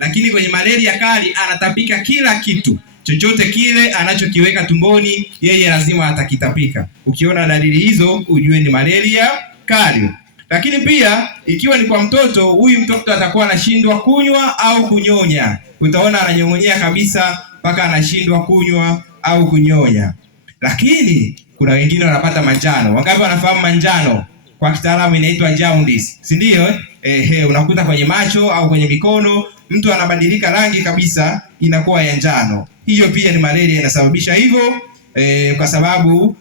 Lakini kwenye malaria kali anatapika kila kitu, chochote kile anachokiweka tumboni yeye lazima atakitapika. Ukiona dalili hizo ujue ni malaria kali. Lakini pia ikiwa ni kwa mtoto, huyu mtoto atakuwa anashindwa kunywa au kunyonya. Utaona ananyong'onyea kabisa mpaka anashindwa kunywa au kunyonya. Lakini kuna wengine wanapata manjano. Wangapi wanafahamu manjano? Kwa kitaalamu inaitwa jaundice, si ndio? Unakuta kwenye macho au kwenye mikono mtu anabadilika rangi kabisa, inakuwa ya njano. Hiyo pia ni malaria inasababisha hivyo, kwa sababu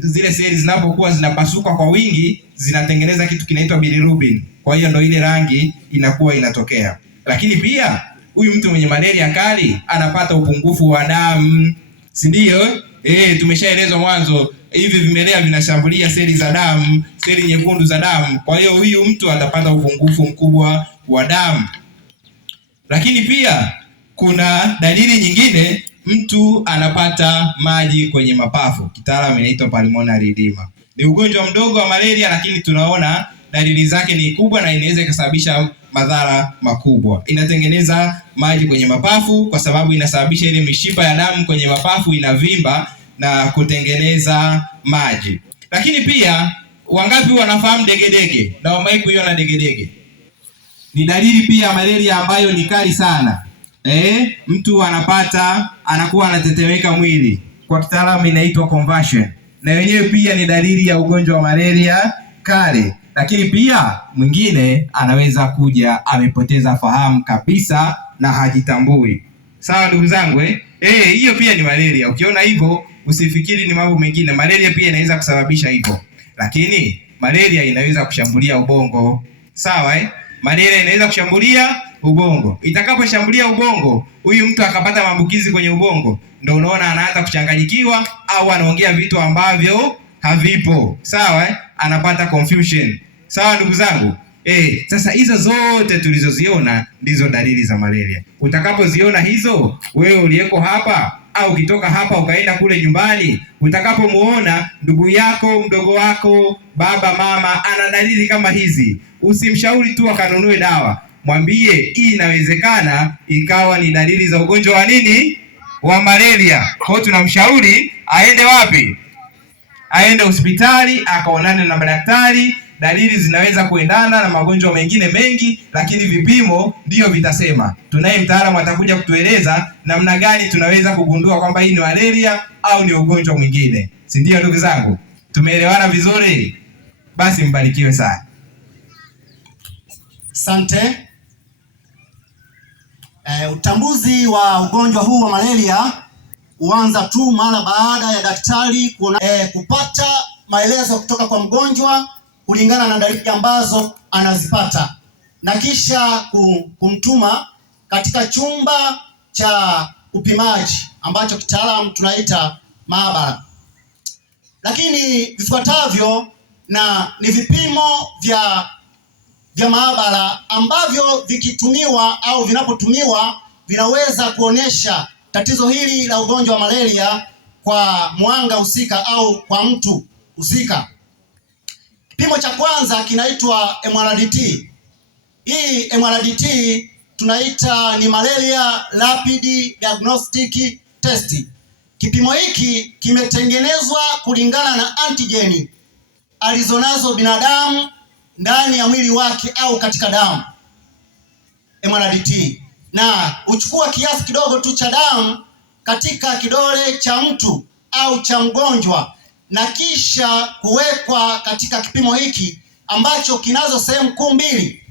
zile seli zinapokuwa zinapasuka kwa wingi zinatengeneza kitu kinaitwa bilirubin. Kwa hiyo ndio ile rangi inakuwa inatokea. Lakini pia huyu mtu mwenye malaria kali anapata upungufu wa damu, si ndio? Tumeshaelezwa mwanzo hivi vimelea vinashambulia seli za damu, seli nyekundu za damu. Kwa hiyo huyu mtu atapata upungufu mkubwa wa damu. Lakini pia kuna dalili nyingine, mtu anapata maji kwenye mapafu. Kitaalamu inaitwa pulmonary edema. Ni ugonjwa mdogo wa malaria, lakini tunaona dalili zake ni kubwa na inaweza kusababisha madhara makubwa. Inatengeneza maji kwenye mapafu kwa sababu inasababisha ile mishipa ya damu kwenye mapafu inavimba na kutengeneza maji. Lakini pia wangapi wanafahamu degedege? Na wamewahi kuiona degedege? Ni dalili pia malaria ambayo ni kali sana. Mtu anakuwa anatetemeka mwili. Kwa kitaalamu inaitwa convulsion. Na wenyewe pia ni dalili ya ugonjwa wa malaria kali. Lakini pia mwingine anaweza kuja amepoteza fahamu kabisa na hajitambui. Sawa ndugu zangu, hiyo pia ni malaria. Ukiona hivyo usifikiri ni mambo mengine. Malaria pia inaweza kusababisha hivyo. Lakini malaria inaweza kushambulia ubongo. Sawa Malaria inaweza kushambulia ubongo. Itakaposhambulia ubongo, huyu mtu akapata maambukizi kwenye ubongo, ndio unaona anaanza kuchanganyikiwa au anaongea vitu ambavyo havipo. Sawa Anapata confusion. Sawa ndugu zangu? Sasa hizo zote tulizoziona ndizo dalili za malaria. Utakapoziona hizo, wewe uliyeko hapa au ukitoka hapa ukaenda kule nyumbani, utakapomuona ndugu yako, mdogo wako, baba, mama ana dalili kama hizi, usimshauri tu akanunue dawa. Mwambie hii inawezekana ikawa ni dalili za ugonjwa wa nini? Wa malaria. Kwa hiyo tunamshauri aende wapi? Aende hospitali akaonane na madaktari. Dalili zinaweza kuendana na magonjwa mengine mengi, lakini vipimo ndio vitasema. Tunaye mtaalamu atakuja kutueleza namna gani tunaweza kugundua kwamba hii ni malaria au ni ugonjwa mwingine. Si ndio ndugu zangu? Tumeelewana vizuri? Basi mbarikiwe sana. Asante. Utambuzi wa ugonjwa huu wa malaria huanza tu mara baada ya daktari kupata maelezo kutoka kwa mgonjwa kulingana na dalili ambazo anazipata, na kisha kumtuma katika chumba cha upimaji ambacho kitaalamu tunaita maabara. Lakini vifuatavyo ni vipimo vya maabara ambavyo vikitumiwa au vinapotumiwa vinaweza kuonesha tatizo hili la ugonjwa wa malaria kwa mwanga husika au kwa mtu husika. Kipimo cha kwanza kinaitwa MRDT. Hii MRDT tunaita ni Malaria Rapid Diagnostic Test. Kipimo hiki kimetengenezwa kulingana na antigeni alizonazo binadamu ndani ya mwili wake au katika damu. MRDT na uchukua kiasi kidogo tu cha damu katika kidole cha mtu au cha mgonjwa na kisha kuwekwa katika kipimo hiki ambacho kinazo sehemu kuu mbili.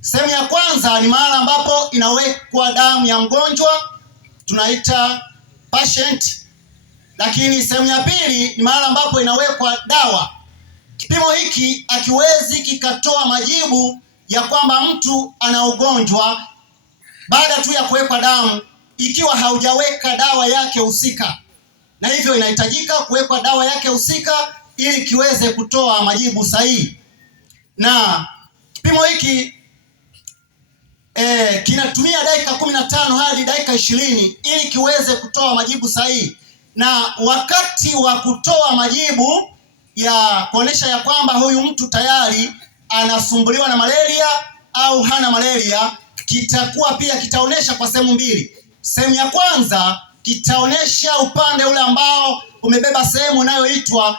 Sehemu ya kwanza ni mahali ambapo inawekwa damu ya mgonjwa, tunaita patient. Lakini sehemu ya pili ni mahali ambapo inawekwa dawa. Kipimo hiki hakiwezi kikatoa majibu ya kwamba mtu ana ugonjwa baada tu ya kuwekwa damu ikiwa haujaweka dawa yake husika, na hivyo inahitajika kuwekwa dawa yake husika ili kiweze kutoa majibu sahihi. Na kipimo hiki kinatumia dakika 15 hadi dakika 20 ili kiweze kutoa majibu sahihi. Na wakati wa kutoa majibu ya kuonesha ya kwamba huyu mtu tayari anasumbuliwa na malaria au hana malaria, kitakuwa pia kitaonesha kwa sehemu mbili. Sehemu ya kwanza kitaonesha upande ule ambao umebeba sehemu inayoitwa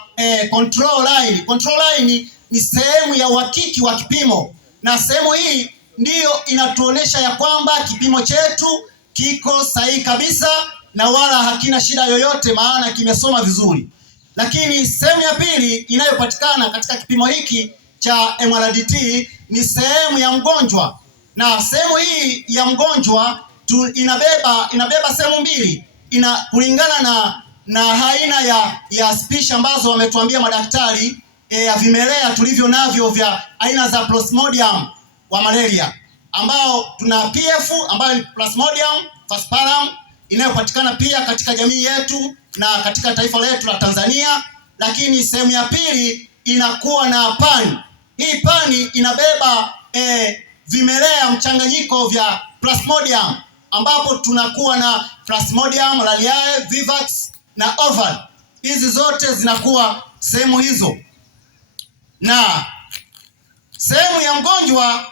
control line. Control line ni sehemu ya uhakiki wa kipimo, na sehemu hii ndiyo inatuonesha ya kwamba kipimo chetu kiko sahihi kabisa na wala hakina shida yoyote, maana kimesoma vizuri. Lakini sehemu ya pili inayopatikana katika kipimo hiki cha MRDT ni sehemu ya mgonjwa, na sehemu hii ya mgonjwa inabeba sehemu mbili, kulingana na aina ya spishi ambazo wametuambia madaktari ya vimelea tulivyo navyo vya aina za Plasmodium wa malaria, ambao tuna PF ambayo ni Plasmodium falciparum inayopatikana pia katika jamii yetu na katika taifa letu la Tanzania. Lakini sehemu ya pili inakuwa na pani. Hii pani inabeba vimelea mchanganyiko vya Plasmodium, ambapo tunakuwa na Plasmodium malariae, vivax na oval. Hizi zote zinakuwa sehemu hizo, na sehemu ya mgonjwa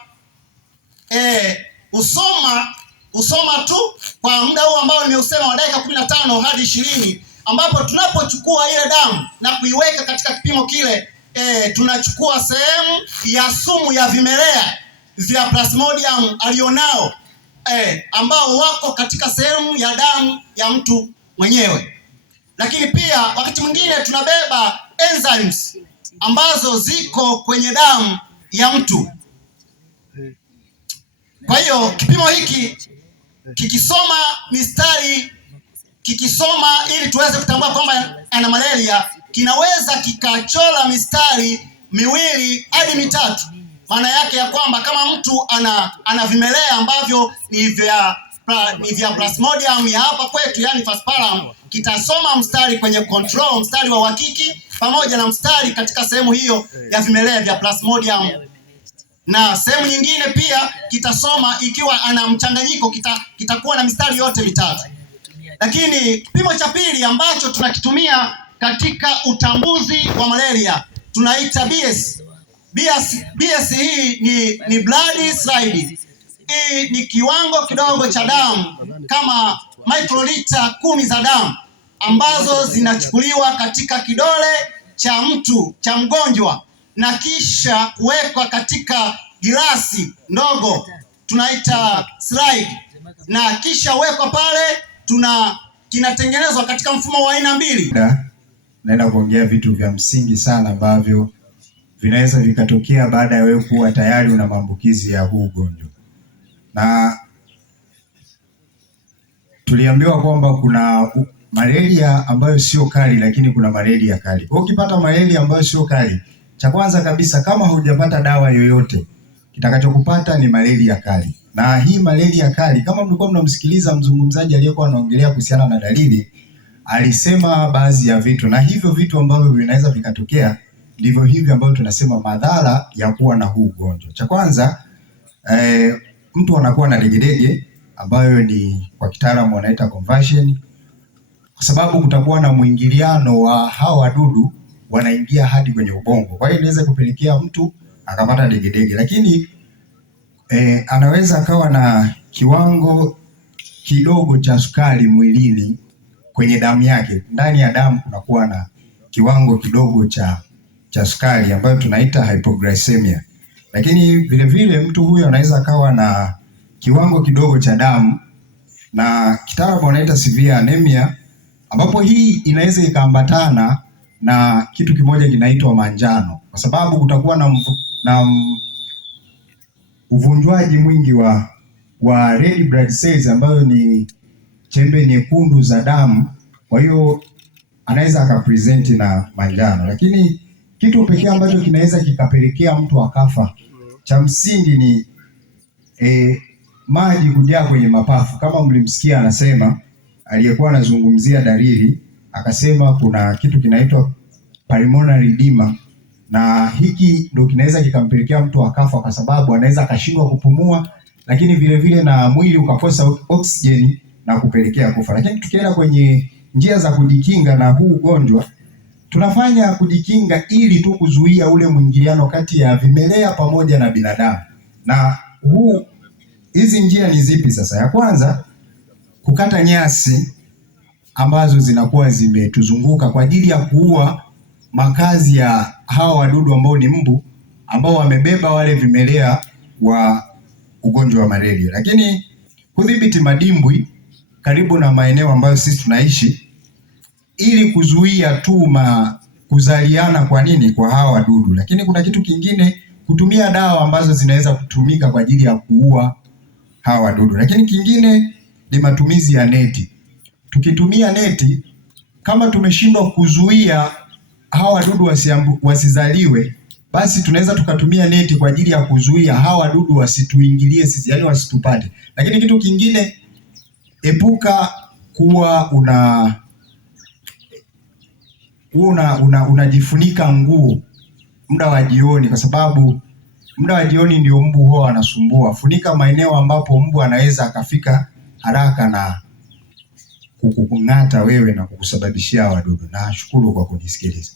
usoma tu kwa muda huu ambao nimeusema wa dakika 15 hadi 20, ambapo tunapochukua ile damu na kuiweka katika kipimo kile, tunachukua sehemu ya sumu ya vimelea vya Plasmodium alionao, ambao wako katika sehemu ya damu ya mtu mwenyewe. Lakini pia wakati mwingine tunabeba enzymes ambazo ziko kwenye damu ya mtu. Kwa hiyo kipimo hiki kikisoma mistari, kikisoma ili tuweze kutambua kwamba ana malaria, kinaweza kikachora mistari 2 hadi 3. Maana yake ya kwamba kama mtu ana vimelea ambavyo ni vya Plasmodium ya hapa kwetu, yani falciparum, kitasoma mstari kwenye control, mstari wa uhakiki, pamoja na mstari katika sehemu hiyo ya vimelea vya Plasmodium. Na sehemu nyingine pia kitasoma ikiwa ana mchanganyiko, kitakuwa na mistari yote 3. Lakini kipimo cha pili ambacho tunakitumia katika utambuzi wa malaria tunaita BS. BS hii ni blood slide. Hii ni kiwango kidogo cha damu kama microlita 10 za damu ambazo zinachukuliwa katika kidole cha mtu, cha mgonjwa, na kisha kuwekwa katika gilasi ndogo tunaita slide, na kisha wekwa pale, kinatengenezwa katika mfumo wa aina 2. Naenda kuongea vitu vya msingi sana ambavyo vinaweza vikatokea baada ya wewe kuwa tayari una maambukizi ya huu ugonjwa. Na tuliambiwa kwamba kuna malaria ambayo sio kali, lakini kuna malaria kali. Kwa ukipata malaria ambayo sio kali, cha kwanza kabisa, kama hujapata dawa yoyote, kitakachokupata ni malaria kali. Na hii malaria kali, kama mlikuwa mnamsikiliza mzungumzaji aliyekuwa anaongelea kuhusiana na dalili, alisema baadhi ya vitu, na hivyo vitu ambavyo vinaweza vikatokea ndivyo hivi ambavyo tunasema madhara ya kuwa na huu ugonjwa. Cha kwanza, mtu anakuwa na degedege ambayo ni kwa kitaalamu wanaita conversion, kwa sababu kutakuwa na mwingiliano wa hawa wadudu wanaingia hadi kwenye ubongo. Kwa hiyo inaweza kupelekea mtu akapata degedege. Lakini anaweza akawa na kiwango kidogo cha sukari mwilini kwenye damu yake. Ndani ya damu kunakuwa na kiwango kidogo cha sukari ambayo tunaita hypoglycemia. Lakini vile vile mtu huyo anaweza akawa na kiwango kidogo cha damu, na kitaalamu wanaita severe anemia, ambapo hii inaweza ikaambatana na kitu kimoja kinaitwa manjano, kwa sababu kutakuwa na uvunjwaji mwingi wa red blood cells ambayo ni chembe nyekundu za damu. Kwa hiyo anaweza akapresent na manjano. Lakini kitu pekee ambacho kinaweza kikapelekea mtu akafa, cha msingi ni maji kujaa kwenye mapafu. Kama mlimsikia anasema, aliyekuwa anazungumzia dalili, akasema kuna kitu kinaitwa pulmonary edema, na hiki ndio kinaweza kikampelekea mtu akafa, kwa sababu anaweza akashindwa kupumua, lakini vile vile na mwili ukakosa oksijeni na kupelekea kufa. Lakini tukienda kwenye njia za kujikinga na huu ugonjwa, tunafanya kujikinga ili tu kuzuia ule mwingiliano kati ya vimelea pamoja na binadamu. Na huu hizi njia ni zipi sasa? Ya kwanza, kukata nyasi ambazo zinakuwa zimetuzunguka kwa ajili ya kuua makazi ya hawa wadudu ambao ni mbu, ambao wamebeba wale vimelea wa ugonjwa wa malaria. Lakini kudhibiti madimbwi karibu na maeneo ambayo sisi tunaishi, ili kuzuia tu kuzaliana kwa hawa wadudu. Lakini kuna kitu kingine, kutumia dawa ambazo zinaweza kutumika kwa ajili ya kuua hawa wadudu. Lakini kingine ni matumizi ya neti. Tukitumia neti, kama tumeshindwa kuzuia hawa wadudu wasizaliwe, basi tunaweza tukatumia neti kwa ajili ya kuzuia hawa wadudu wasituingilie sisi, yani wasitupate. Lakini kitu kingine, epuka kuwa unajifunika nguo muda wa jioni, kwa sababu muda wa jioni ndio mbu huwa wanasumbua. Funika maeneo ambapo mbu anaweza akafika haraka na kukung'ata wewe na kukusababishia wadudu. Nashukuru kwa kunisikiliza.